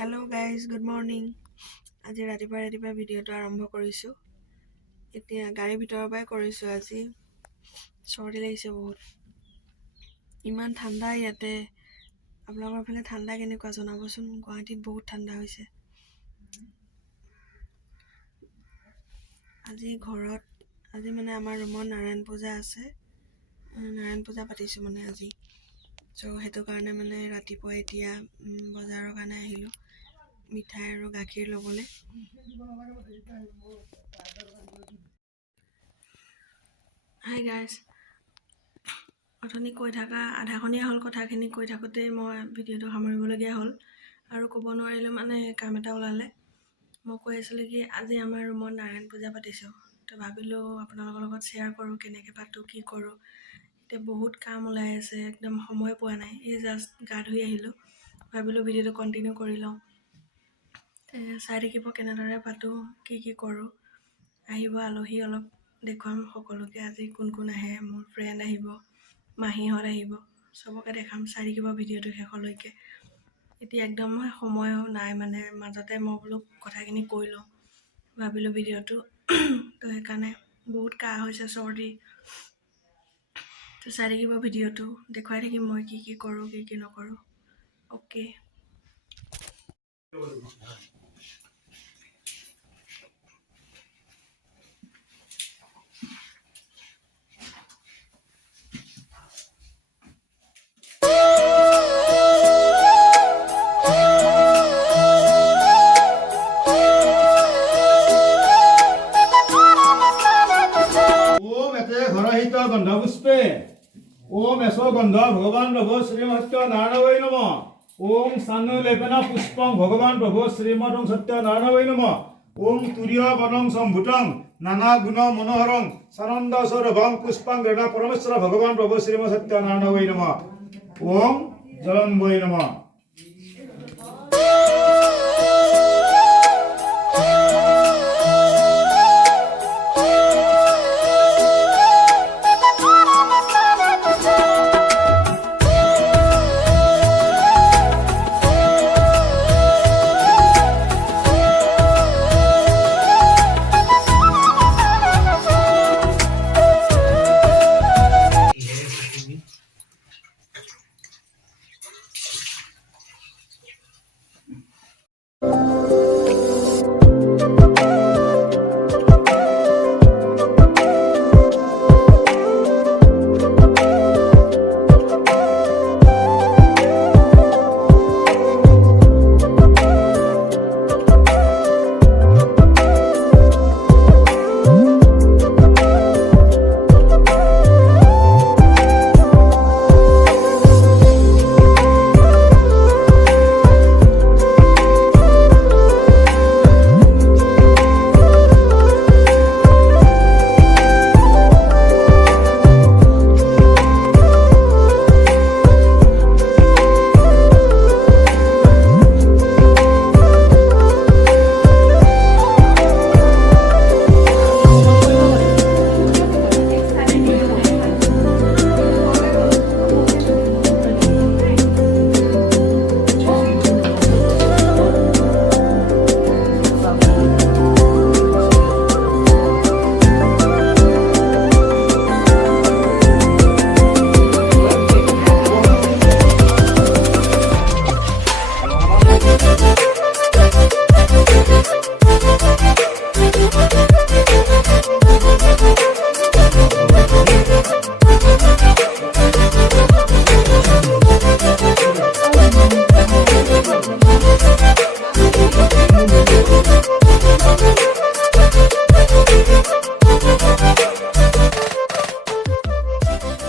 Hello guys, good morning. আজি ৰাতিপুৱা ভিডিঅ'টো আৰম্ভ কৰিছোঁ। এতিয়া গাড়ী ভিতৰৰ পৰাই কৰিছোঁ। আজি চৰ্দি লাগিছে বহুত। ইমান ঠাণ্ডা ইয়াতে। আপোনালোকৰ ফালে ঠাণ্ডা কেনেকুৱা জনাবচোন। গুৱাহাটীত বহুত ঠাণ্ডা হৈছে। আজি মানে আমাৰ ৰুমত নাৰায়ণ পূজা আছে। নাৰায়ণ পূজা পাতিছোঁ মানে আজি। সেইটো কাৰণে মানে ৰাতিপুৱা এতিয়া বজাৰৰ কাৰণে আহিলোঁ। মিঠাই আৰু গাখীৰ ল'বলৈ। হাই গাইজ, অথনি কৈ থকা আধাখনীয়া হ'ল। কথাখিনি কৈ থাকোঁতেই মই ভিডিঅ'টো সামৰিবলগীয়া হ'ল আৰু ক'ব নোৱাৰিলোঁ, মানে কাম এটা ওলালে। মই কৈ আছিলোঁ কি আজি আমাৰ ৰুমত নাৰায়ণ পূজা পাতিছোঁ। তো ভাবিলোঁ আপোনালোকৰ লগত শ্বেয়াৰ কৰোঁ, কেনেকৈ পাতোঁ, কি কৰোঁ। এতিয়া বহুত কাম ওলাই আছে, একদম সময় পোৱা নাই। এই জাষ্ট গা ধুই আহিলোঁ। ভাবিলোঁ ভিডিঅ'টো কণ্টিনিউ কৰি লওঁ। চাই থাকিব কেনেদৰে পাতোঁ, কি কৰোঁ। আহিব আলহী, অলপ দেখুৱাম সকলোকে। আজি কোন কোন আহে, মোৰ ফ্ৰেণ্ড আহিব, মাহীহঁত আহিব, চবকে দেখাম। চাই থাকিব ভিডিঅ'টো শেষলৈকে। এতিয়া একদম সময়ো নাই, মানে মাজতে মই বোলো কথাখিনি কৈ লওঁ, ভাবিলোঁ ভিডিঅ'টো। তো সেইকাৰণে বহুত কাহ হৈছে, চৰ্দি। তো চাই থাকিব ভিডিঅ'টো, দেখুৱাই থাকিম মই কি কৰোঁ, কি নকৰোঁ। অ'কে। गंध पुष्पे ओम यशो गंध भगवान प्रभु श्रीमत्य नारायण नमः। ओम सानु लेपना पुष्पं भगवान प्रभु श्रीमदं सत्य नारायण नमः। ओम तुर्य वनं संभूतं नाना गुण मनोहरं सानंद सौरभं पुष्पं गणा परमेश्वर भगवान प्रभु श्रीमद सत्य नारायण नमः। ओम जलम्बय नमः।